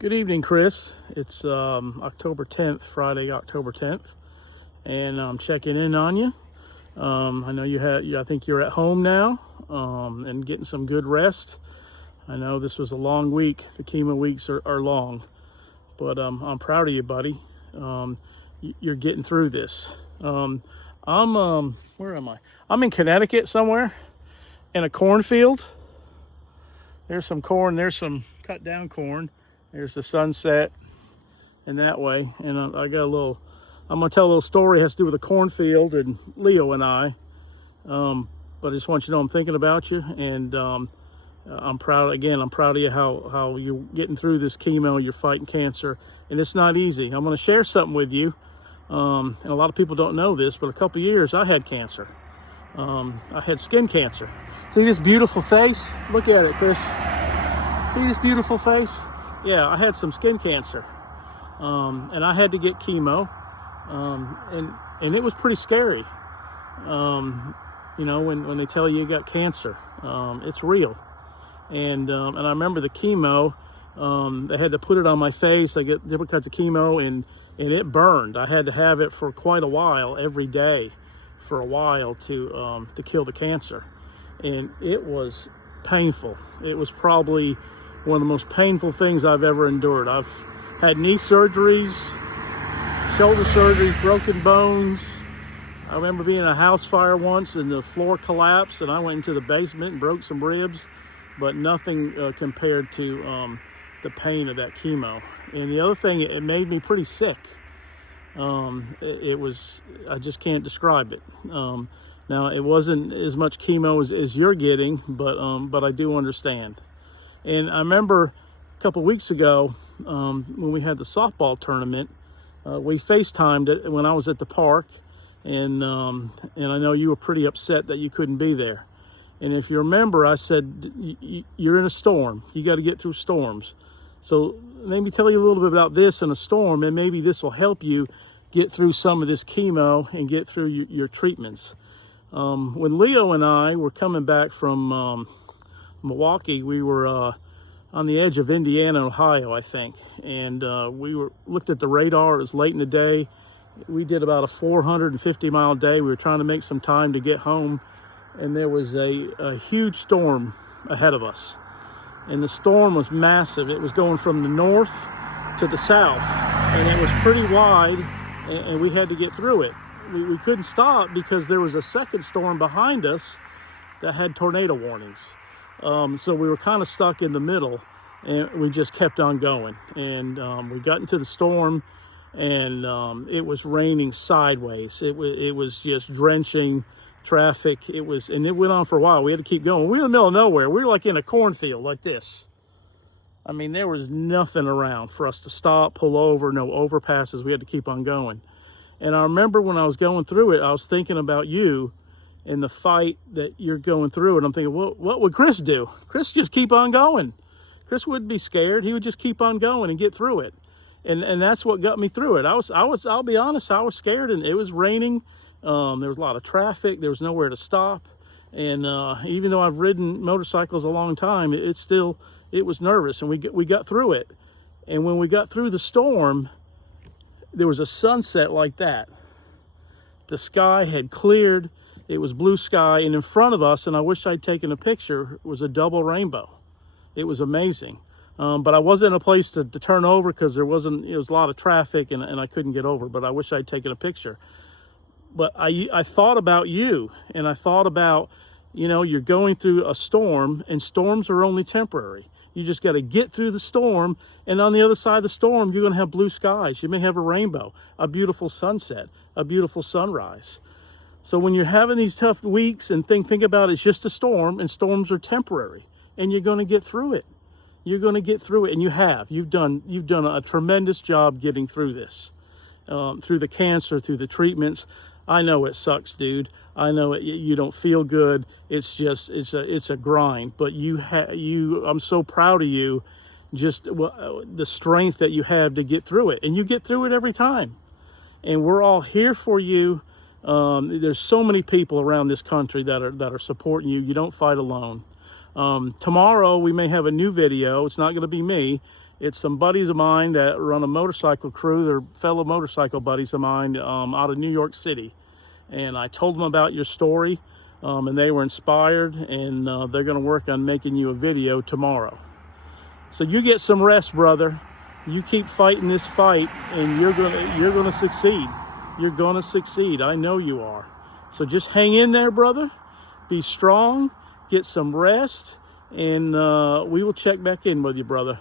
Good evening, Chris. It's October 10th, Friday, October 10th, and I'm checking in on you. I know I think you're at home now and getting some good rest. I know this was a long week. The chemo weeks are long, but I'm proud of you, buddy. You're getting through this. Where am I? I'm in Connecticut somewhere in a cornfield. There's some corn. There's some cut down corn. There's the sunset and that way. And I'm going to tell a little story. It has to do with a cornfield and Leo and I. But I just want you to know I'm thinking about you. And I'm proud of you how you're getting through this chemo. You're fighting cancer. And it's not easy. I'm going to share something with you. And a lot of people don't know this, but a couple years I had cancer. I had skin cancer. See this beautiful face? Look at it, Chris. See this beautiful face? Yeah, I had some skin cancer, and I had to get chemo, and it was pretty scary. When they tell you got cancer, it's real. And I remember the chemo. They had to put it on my face. I get different kinds of chemo, and it burned. I had to have it for quite a while, every day, for a while to kill the cancer, and it was painful. It was probably one of the most painful things I've ever endured. I've had knee surgeries, shoulder surgeries, broken bones. I remember being in a house fire once and the floor collapsed and I went into the basement and broke some ribs, but nothing compared to the pain of that chemo. And the other thing, it made me pretty sick. I just can't describe it. Now, it wasn't as much chemo as you're getting, but I do understand. And I remember a couple weeks ago when we had the softball tournament, we FaceTimed it when I was at the park, and I know you were pretty upset that you couldn't be there. And if you remember, I said, you're in a storm. You got to get through storms. So let me tell you a little bit about this in a storm, and maybe this will help you get through some of this chemo and get through your treatments. When Leo and I were coming back from Milwaukee, we were on the edge of Indiana, Ohio, I think, and we looked at the radar. It was late in the day. We did about a 450-mile day. We were trying to make some time to get home, and there was a huge storm ahead of us, and the storm was massive. It was going from the north to the south, and it was pretty wide, and we had to get through it. We couldn't stop because there was a second storm behind us that had tornado warnings. So we were kind of stuck in the middle, and we just kept on going. And we got into the storm, and it was raining sideways. It was just drenching traffic. And it went on for a while. We had to keep going. We were in the middle of nowhere. We were like in a cornfield like this. I mean, there was nothing around for us to stop, pull over, no overpasses. We had to keep on going. And I remember when I was going through it, I was thinking about you and the fight that you're going through. And I'm thinking, what would Chris do? Chris just keep on going. Chris wouldn't be scared. He would just keep on going and get through it. And that's what got me through it. I'll be honest, I was scared, and it was raining. There was a lot of traffic. There was nowhere to stop. And even though I've ridden motorcycles a long time, it was nervous, and we got through it. And when we got through the storm, there was a sunset like that. The sky had cleared. It was blue sky, and in front of us, and I wish I'd taken a picture, was a double rainbow. It was amazing. But I wasn't in a place to turn over because it was a lot of traffic, and I couldn't get over, but I wish I'd taken a picture. But I thought about you, and I thought about, you're going through a storm, and storms are only temporary. You just got to get through the storm, and on the other side of the storm, you're going to have blue skies. You may have a rainbow, a beautiful sunset, a beautiful sunrise. So when you're having these tough weeks and think about it's just a storm, and storms are temporary, and you're going to get through it. You're going to get through it, and you have. You've done a tremendous job getting through this, through the cancer, through the treatments. I know it sucks, dude. I know you don't feel good. It's a grind. But I'm so proud of you, just the strength that you have to get through it, and you get through it every time. And we're all here for you. There's so many people around this country that are supporting you. You don't fight alone. Tomorrow we may have a new video. It's not going to be me, It's some buddies of mine that run a motorcycle crew. They're fellow motorcycle buddies of mine out of New York City. And I told them about your story, and they were inspired, and they're going to work on making you a video tomorrow. So you get some rest, brother. You keep fighting this fight, and you're gonna succeed. You're gonna succeed. I know you are. So just hang in there, brother. Be strong. Get some rest, and we will check back in with you, brother.